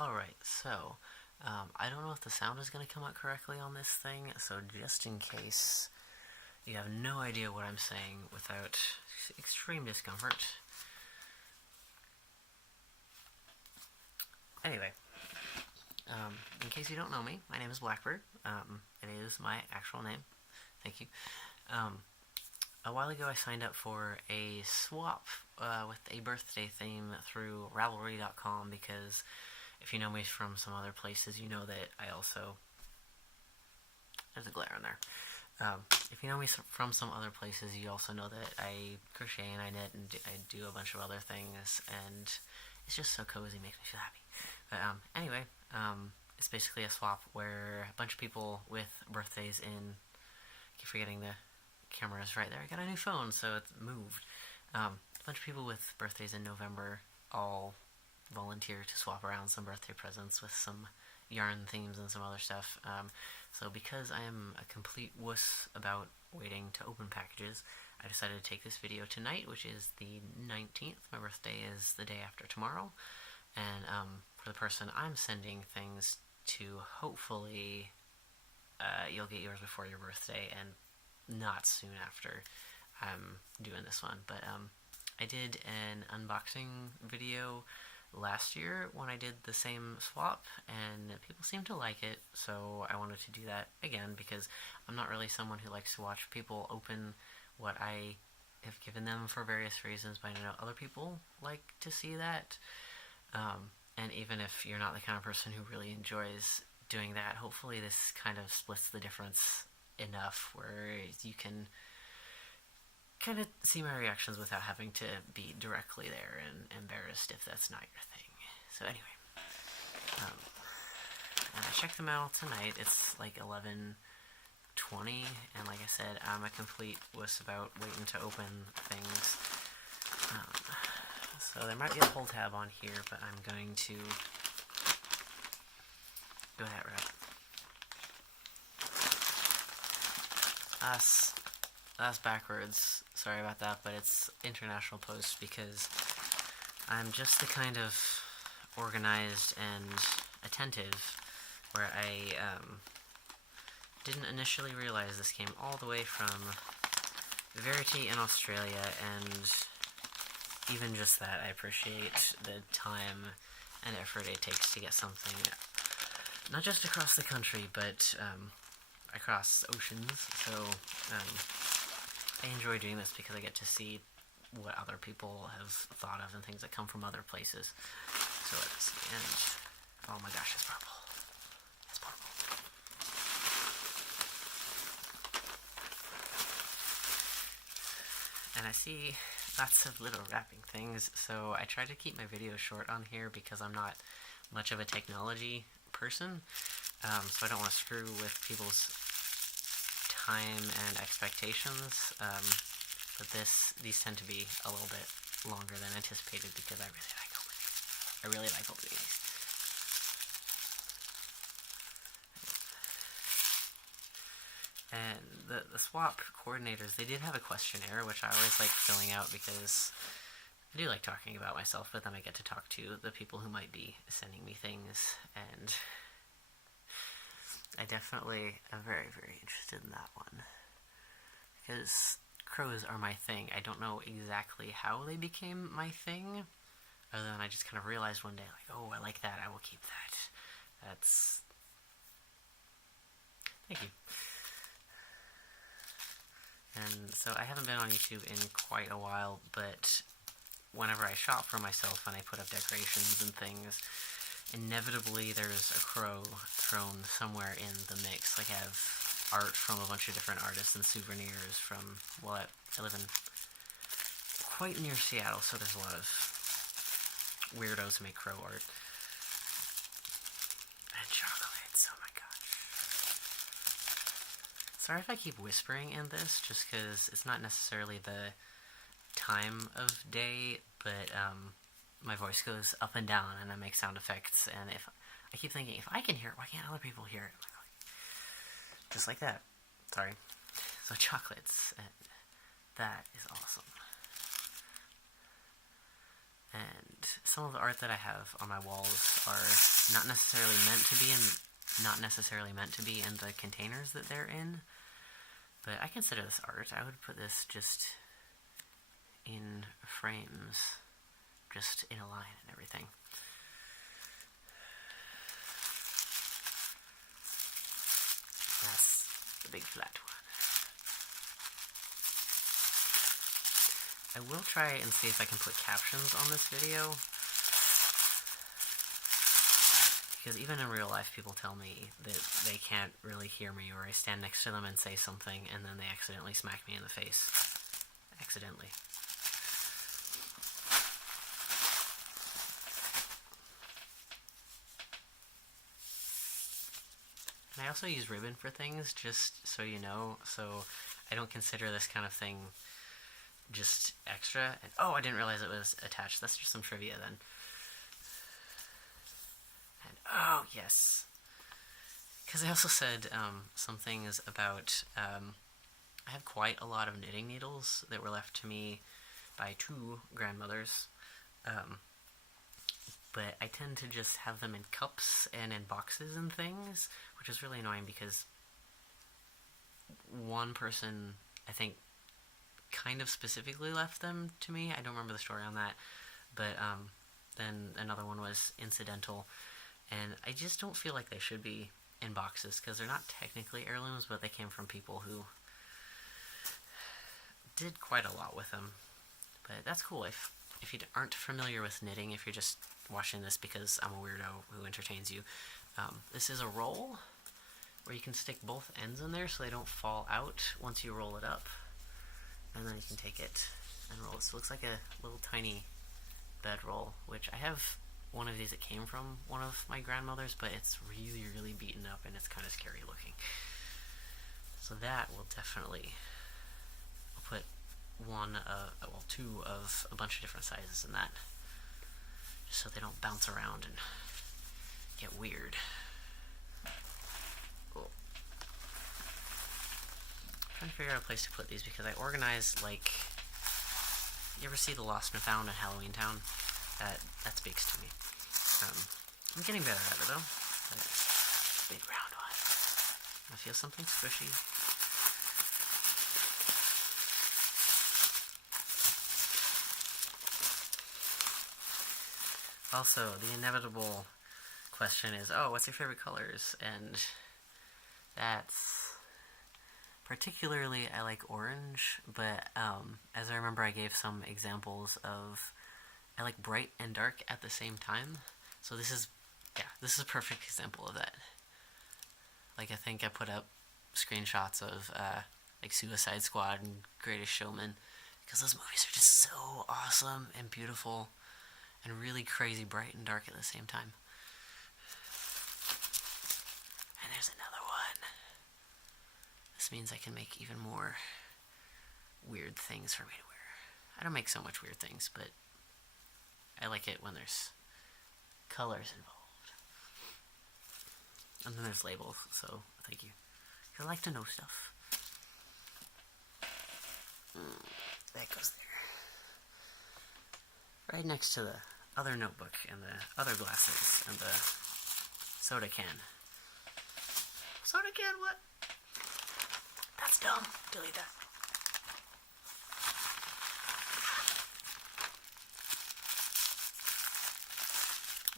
Alright, so, I don't know if the sound is going to come out correctly on this thing, so just in case you have no idea what I'm saying without extreme discomfort. Anyway, in case you don't know me, my name is Blackbird. It is my actual name. Thank you. Um, a while ago, I signed up for a swap with a birthday theme through Ravelry.com because if you know me from some other places, you know that I also... There's a glare in there. If you know me from some other places, you also know that I crochet and I knit and I do a bunch of other things, and it's just so cozy, makes me feel happy. But anyway, it's basically a swap where a bunch of people with birthdays in... I keep forgetting the camera is right there. I got a new phone, so it's moved. A bunch of people with birthdays in November all volunteer to swap around some birthday presents with some yarn themes and some other stuff. So because I am a complete wuss about waiting to open packages, I decided to take this video tonight, which is the 19th. My birthday is the day after tomorrow. And for the person I'm sending things to, hopefully you'll get yours before your birthday and not soon after I'm doing this one. But I did an unboxing video last year when I did the same swap, and people seemed to like it, so I wanted to do that again because I'm not really someone who likes to watch people open what I have given them for various reasons, but I know other people like to see that. And even if you're not the kind of person who really enjoys doing that, hopefully this kind of splits the difference enough where you can kind of see my reactions without having to be directly there and embarrassed if that's not your thing. So anyway, and I checked them out tonight. It's like 11:20, and like I said, I'm a complete wuss about waiting to open things. So there might be a pull tab on here, but I'm going to go that route. That's backwards. Sorry about that, but it's International Post because I'm just the kind of organized and attentive where I didn't initially realize this came all the way from Verity in Australia, and even just that, I appreciate the time and effort it takes to get something not just across the country, but across oceans. So I enjoy doing this because I get to see what other people have thought of and things that come from other places. So let's see, and oh my gosh, it's purple. It's purple. And I see lots of little wrapping things, so I try to keep my videos short on here because I'm not much of a technology person, so I don't want to screw with people's time and expectations, but these tend to be a little bit longer than anticipated because I really like opening these. I really like opening these. And the swap coordinators, they did have a questionnaire, which I always like filling out because I do like talking about myself, but then I get to talk to the people who might be sending me things, and I definitely am very, very interested in that one. Because crows are my thing. I don't know exactly how they became my thing, other than I just kind of realized one day, like, oh, I like that, I will keep that. That's... Thank you. And so I haven't been on YouTube in quite a while, but whenever I shop for myself and I put up decorations and things, inevitably there's a crow thrown somewhere in the mix. Like I have art from a bunch of different artists and souvenirs from, well, I live in quite near Seattle, so there's a lot of weirdos who make crow art. And chocolates, oh my gosh. Sorry if I keep whispering in this, just because it's not necessarily the time of day, but my voice goes up and down and I make sound effects, and if I keep thinking, if I can hear it, why can't other people hear it? Just like that. Sorry. So chocolates, and that is awesome. And some of the art that I have on my walls are not necessarily meant to be in the containers that they're in. But I consider this art. I would put this just in frames, just in a line and everything. That's the big flat one. I will try and see if I can put captions on this video, because even in real life people tell me that they can't really hear me, or I stand next to them and say something and then they accidentally smack me in the face. Accidentally. And I also use ribbon for things, just so you know, so I don't consider this kind of thing just extra. And oh, I didn't realize it was attached. That's just some trivia then. And oh, yes. Because I also said some things about, I have quite a lot of knitting needles that were left to me by two grandmothers. But I tend to just have them in cups and in boxes and things, which is really annoying because one person, I think, kind of specifically left them to me. I don't remember the story on that, but then another one was incidental, and I just don't feel like they should be in boxes because they're not technically heirlooms, but they came from people who did quite a lot with them. But that's cool. If you aren't familiar with knitting, if you're just watching this because I'm a weirdo who entertains you, this is a roll where you can stick both ends in there so they don't fall out once you roll it up. And then you can take it and roll it. So it looks like a little tiny bedroll, which I have one of these that came from one of my grandmothers, but it's really, really beaten up and it's kind of scary looking. So that will definitely, I'll put two of a bunch of different sizes in that, just so they don't bounce around and get weird. Cool. I'm trying to figure out a place to put these because I organize, like, you ever see The Lost and Found in Halloween Town? That speaks to me. I'm getting better at it though. Big round one. I feel something squishy. Also, the inevitable question is, oh, what's your favorite colors? And that's particularly, I like orange, but as I remember, I gave some examples of, I like bright and dark at the same time. So this is a perfect example of that. Like, I think I put up screenshots of like Suicide Squad and Greatest Showman, because those movies are just so awesome and beautiful and really crazy bright and dark at the same time. And there's another one. This means I can make even more weird things for me to wear. I don't make so much weird things, but I like it when there's colors involved. And then there's labels, so thank you. I like to know stuff. That goes there. Right next to the other notebook and the other glasses and the soda can. Soda can, what? That's dumb. Delete that.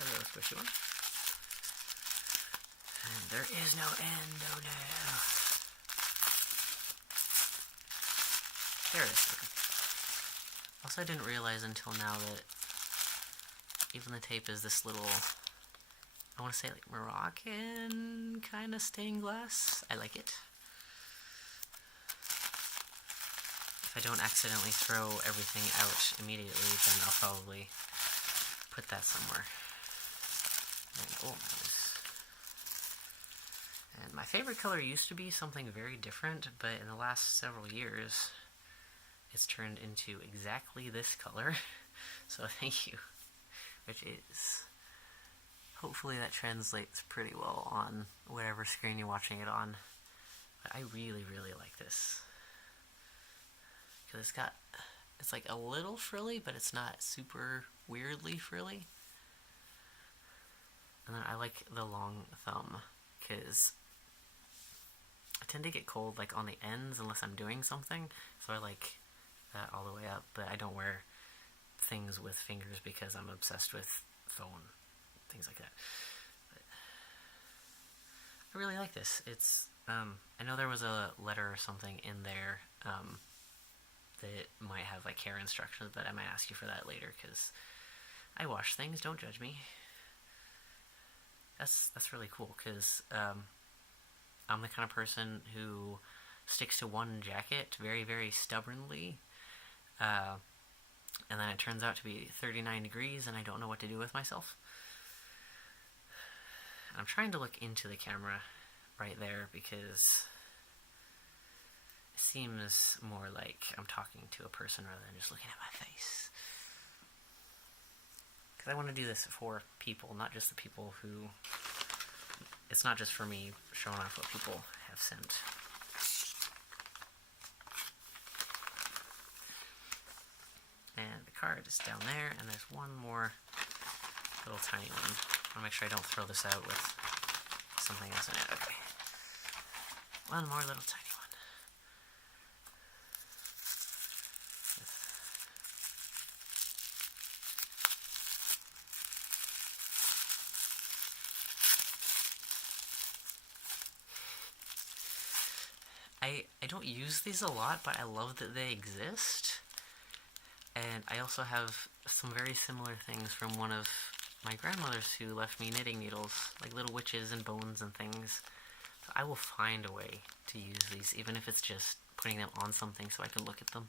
Another squishy one. And there is no end, oh no. There it is, okay. Also, I didn't realize until now that even the tape is this little, I want to say like Moroccan kind of stained glass. I like it. If I don't accidentally throw everything out immediately, then I'll probably put that somewhere. And, oh, nice. And my favorite color used to be something very different, but in the last several years, it's turned into exactly this color. So thank you. Which is, hopefully that translates pretty well on whatever screen you're watching it on. But I really, really like this. Because it's got It's like a little frilly, but it's not super weirdly frilly. And then I like the long thumb because I tend to get cold like on the ends unless I'm doing something. So I like that all the way up, but I don't wear things with fingers because I'm obsessed with phone, things like that. But I really like this. It's I know there was a letter or something in there that might have like care instructions, but I might ask you for that later because I wash things. Don't judge me. That's really cool because I'm the kind of person who sticks to one jacket very, very stubbornly. And then it turns out to be 39 degrees and I don't know what to do with myself. I'm trying to look into the camera right there because it seems more like I'm talking to a person rather than just looking at my face. Because I want to do this for people, not just the people who... It's not just for me showing off what people have sent. And the card is down there, and there's one more little tiny one. I want to make sure I don't throw this out with something else in it. Okay. One more little tiny one. I don't use these a lot, but I love that they exist. And I also have some very similar things from one of my grandmothers who left me knitting needles, like little witches and bones and things. So I will find a way to use these, even if it's just putting them on something so I can look at them.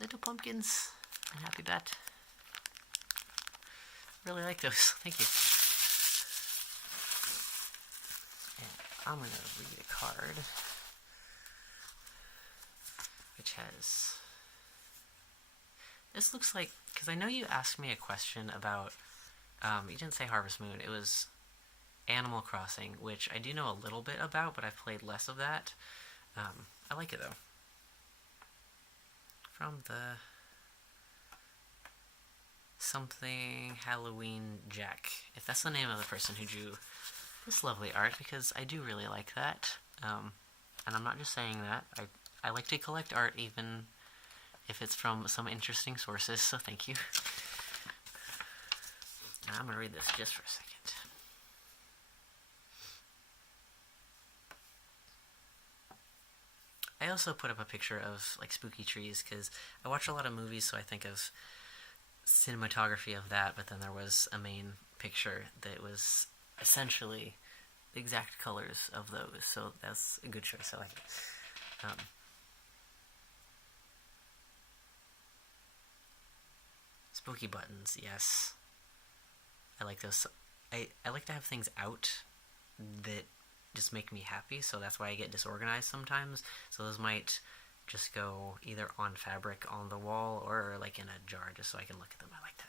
Little pumpkins. I'm happy bat. Really like those. Thank you. And I'm going to read a card which has... This looks like... Because I know you asked me a question about... you didn't say Harvest Moon. It was Animal Crossing, which I do know a little bit about, but I've played less of that. I like it, though. From the... Something Halloween Jack. If that's the name of the person who drew this lovely art, because I do really like that. And I'm not just saying that. I like to collect art even if it's from some interesting sources, so thank you. Now I'm going to read this just for a second. I also put up a picture of like spooky trees because I watch a lot of movies, so I think of cinematography of that, but then there was a main picture that was essentially the exact colors of those, so that's a good choice. I like it. Spooky buttons, yes. I like those. I like to have things out that just make me happy, so that's why I get disorganized sometimes. So those might just go either on fabric on the wall or like in a jar just so I can look at them. I like that.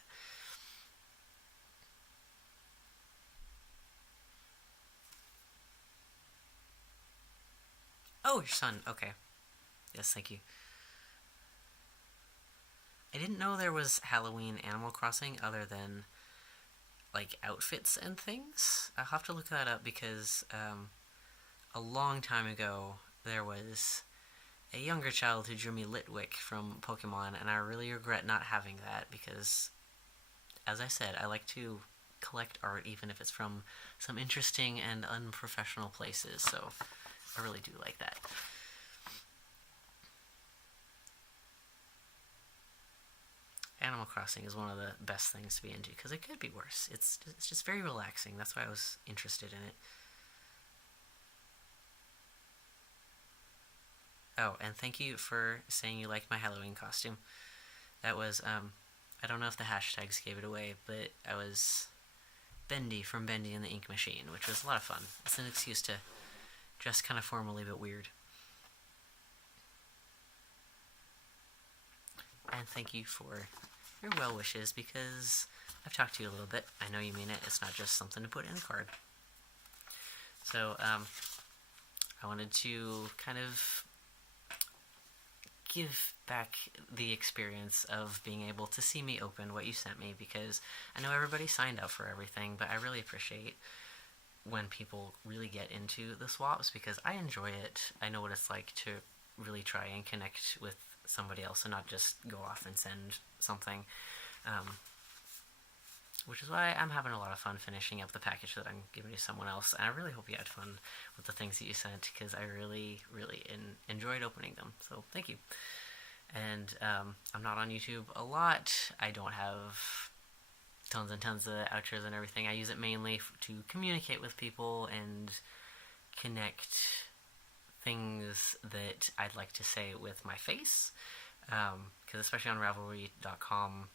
Oh, your son. Okay. Yes, thank you. I didn't know there was Halloween Animal Crossing other than like outfits and things. I'll have to look that up because a long time ago there was a younger child who drew me Litwick from Pokemon, and I really regret not having that because, as I said, I like to collect art even if it's from some interesting and unprofessional places, so I really do like that. Animal Crossing is one of the best things to be into because it could be worse. It's just very relaxing. That's why I was interested in it. Oh, and thank you for saying you liked my Halloween costume. That was, I don't know if the hashtags gave it away, but I was Bendy from Bendy and the Ink Machine, which was a lot of fun. It's an excuse to dress kind of formally but weird. And thank you for your well wishes because I've talked to you a little bit. I know you mean it. It's not just something to put in a card. So, I wanted to kind of give back the experience of being able to see me open what you sent me, because I know everybody signed up for everything, but I really appreciate when people really get into the swaps because I enjoy it. I know what it's like to really try and connect with somebody else and not just go off and send something. Um, which is why I'm having a lot of fun finishing up the package that I'm giving to someone else. And I really hope you had fun with the things that you sent because I really, really enjoyed opening them. So thank you. And I'm not on YouTube a lot. I don't have tons and tons of outros and everything. I use it mainly to communicate with people and connect things that I'd like to say with my face. Because especially on Ravelry.com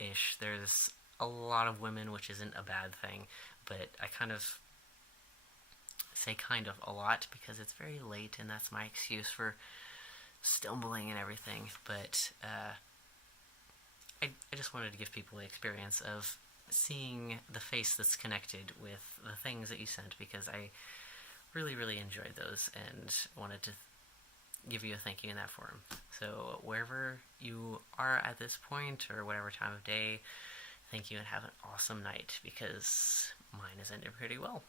ish, there's a lot of women, which isn't a bad thing, but I kind of say kind of a lot because it's very late and that's my excuse for stumbling and everything. But I just wanted to give people the experience of seeing the face that's connected with the things that you sent because I really, really enjoyed those and wanted to give you a thank you in that form. So wherever you are at this point or whatever time of day, thank you and have an awesome night because mine is ending pretty well.